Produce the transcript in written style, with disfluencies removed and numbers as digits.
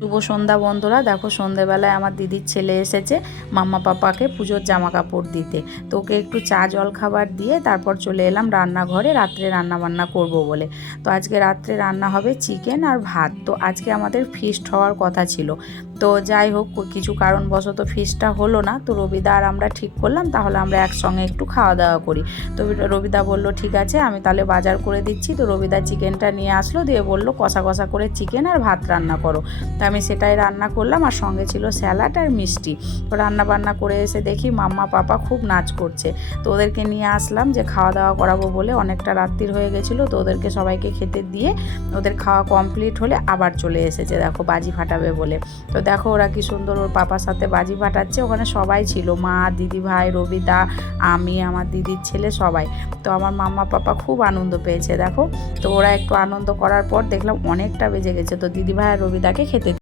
শুভ সন্ধ্যা বন্ধুরা। দেখো সন্ধেবেলায় আমার দিদির ছেলে এসেছে মাম্মা পাপাকে পুজোর জামা কাপড় দিতে। তো ওকে একটু চা জল খাবার দিয়ে তারপর চলে এলাম রান্নাঘরে রাত্রে রান্না বান্না করব বলে। তো আজকে রাত্রে রান্না হবে চিকেন আর ভাত। তো আজকে আমাদের ফিস্ট হওয়ার কথা ছিল, তো যাই হোক কিছু কারণবশত ফিস্টটা হলো না। তো রবিদা আর আমরা ঠিক করলাম তাহলে আমরা একসঙ্গে একটু খাওয়া দাওয়া করি। তো রবিদা বলল ঠিক আছে, আমি তাহলে বাজার করে দিচ্ছি। তো রবিদা চিকেনটা নিয়ে আসলো, দিয়ে বললো কষা কষা করে চিকেন আর ভাত রান্না করো। তো আমি সেটাই রান্না করলাম, আর সঙ্গে ছিল স্যালাড আর মিষ্টি। তো রান্না বান্না করে এসে দেখি মাম্মা পাপা খুব নাচ করছে। তো ওদেরকে নিয়ে আসলাম যে খাওয়া দাওয়া করাবো বলে, অনেকটা রাত্রির হয়ে গেছিলো। তো ওদেরকে সবাইকে খেতে দিয়ে ওদের খাওয়া কমপ্লিট হলে আবার চলে এসেছে দেখো বাজি ফাটাবে বলে। তো দেখো ওরা কি সুন্দর ওর পাপার সাথে বাজি ফাটাচ্ছে। ওখানে সবাই ছিল, মা, দিদি ভাই, রবিদা, আমি, আমার দিদির ছেলে, সবাই। তো আমার মাম্মা পাপা খুব আনন্দ পেয়েছে দেখো। তো ওরা একটু আনন্দ করার পর দেখলাম অনেকটা বেজে গেছে। তো দিদি ভাই আর রবিদাকে খেতে